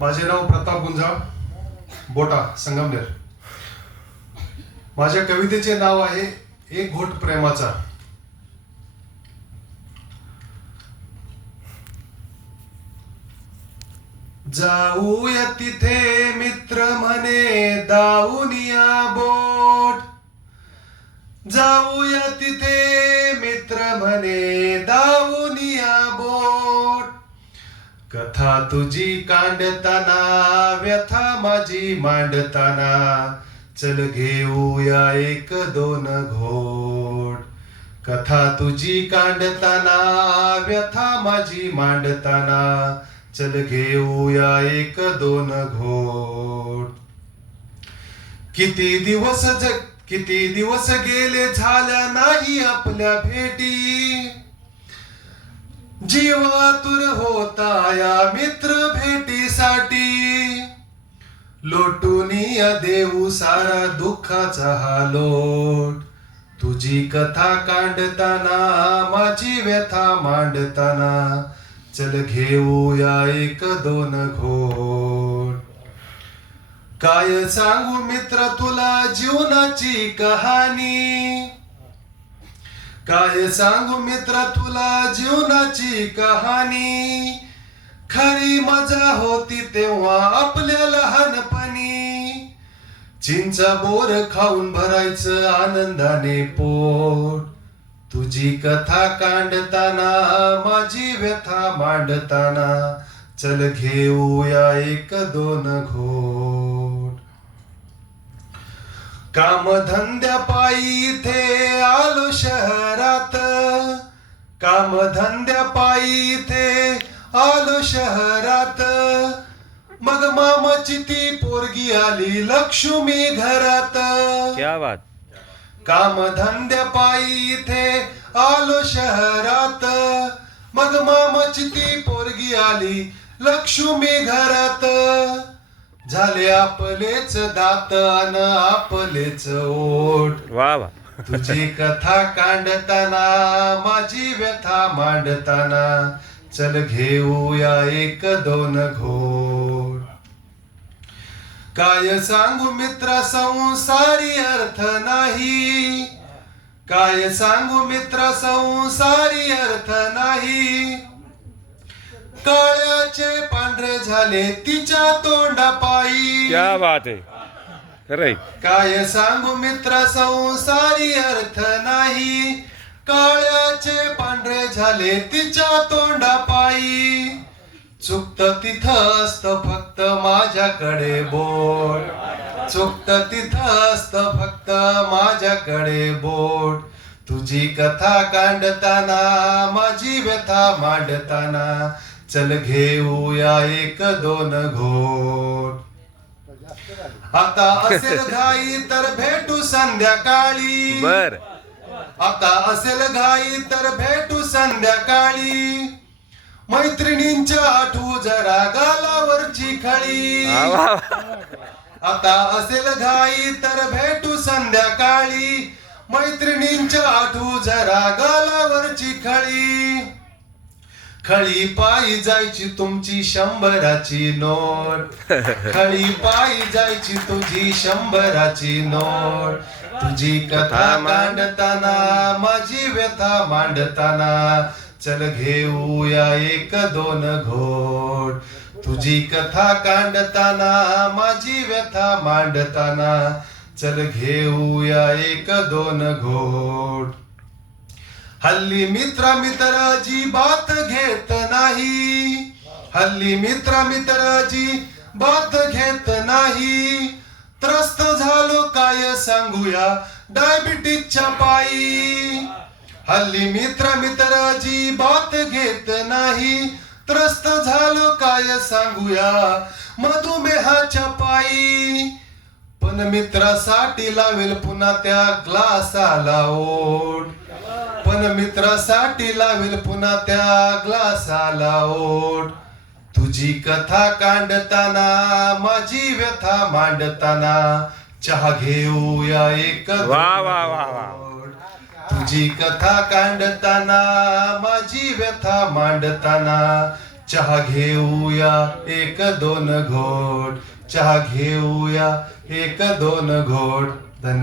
माझे नाव प्रताप गुंजाळ, बोटा, संगमनेर. माझ्या कवितेचे नाव आहे एक घोट प्रेमाचा. जाऊया तिथे मित्र म्हणे दाऊनिया बोट. जाऊया तिथे मित्र म्हणे दाऊनिया बोट. कथा तुझी कांडताना व्यथा माझी मांडताना चल घेऊया एक दोन घोट. कथा तुझी कांडताना व्यथा माझी मांडताना चल घेऊया एक दोन घोट. किती दिवस गेले झाल्या नाही आपल्या भेटी. जीव आतुर होता या मित्र भेटीसाठी. लोटूनिया देऊ सारा दुःखाचा हा लोट. तुझी कथा कांडताना माझी व्यथा मांडताना चल घेऊया एक दोन घोट. काय सांगू मित्र तुला जीवनाची कहाणी. काय सांगू मित्र तुला जीवनाची कहाणी. खरी मजा होती तेव्हा आपल्या लहानपणी. चिंचा बोर खाऊन भरायचं आनंदाने पोट. तुझी कथा कांडताना माझी व्यथा मांडताना चल घेऊया एक दोन घोट. कामधंद्या पायी इथे आलो शहरात. कामधंद्या पायी इथे आलो शहरात. मग मामाची ती पोरगी आली लक्ष्मी घरात. क्या बात. कामधंद्या पायी इथे आलो शहरात. मग मामाची ती पोरगी आली लक्ष्मी घरात. झाले आपलेच दात अन आपलेच ओठ. वा वा. तुझी कथा कांडताना माझी व्यथा मांडताना चल घेऊया एक दोन घोट. काय सांगू मित्र संसारी अर्थ नाही. काय सांगू मित्र संसारी अर्थ नाही. काळ्याचे पांढरे झाले तिच्या तोंडापायी. क्या बात आहे. खरंय. काय सांगू मित्र संसारी अर्थ नाही. काळ्याचे पांढरे झाले तिच्या तोंडापायी. चुकत तिथं असत फक्त माझ्याकडे बोट. चुकत तिथं असत फक्त माझ्याकडे बोट. तुझी कथा कांडताना माझी व्यथा मांडताना चल घेऊया एक दोन घोट. आता असेल घाई तर भेटू संध्याकाळी. बर. आता असेल घाई तर भेटू संध्याकाळी. मैत्रिणींच्या आठवू जरा गालावरची खळी. आता असेल घाई तर भेटू संध्याकाळी. मैत्रिणींच्या आठवू जरा गालावरची खळी. खळी पायी जायची तुमची 100ची नोट. खळी पायी जायची तुझी 100ची नोट. तुझी कथा कांडताना माझी व्यथा मांडताना चल घेऊया एक दोन घोट. तुझी कथा कांडताना माझी व्यथा मांडताना चल घेऊया एक दोन घोट. हल्ली मित्राची बात घेत नाही. हल्ली मित्राची बात घेत नाही. त्रस्त झालो काय सांगूया डायबिटीजच्या पायी. हल्ली मित्राची बात घेत नाही. त्रस्त झालो काय सांगूया मधुमेहाच्या पायी. पण मित्रासाठी लावेल पुन्हा त्या ग्लासाला ओठ. पण मित्रासाठी लावेल पुन्हा त्या ग्लासाला ओठ. तुझी कथा कांडताना माझी व्यथा मांडताना चहा घेऊया एक वा वा वा वा. तुझी कथा कांडताना माझी व्यथा मांडताना चहा घेऊया एक दोन घोट, चहा घेऊया एक दोन घोट. धन्यवाद.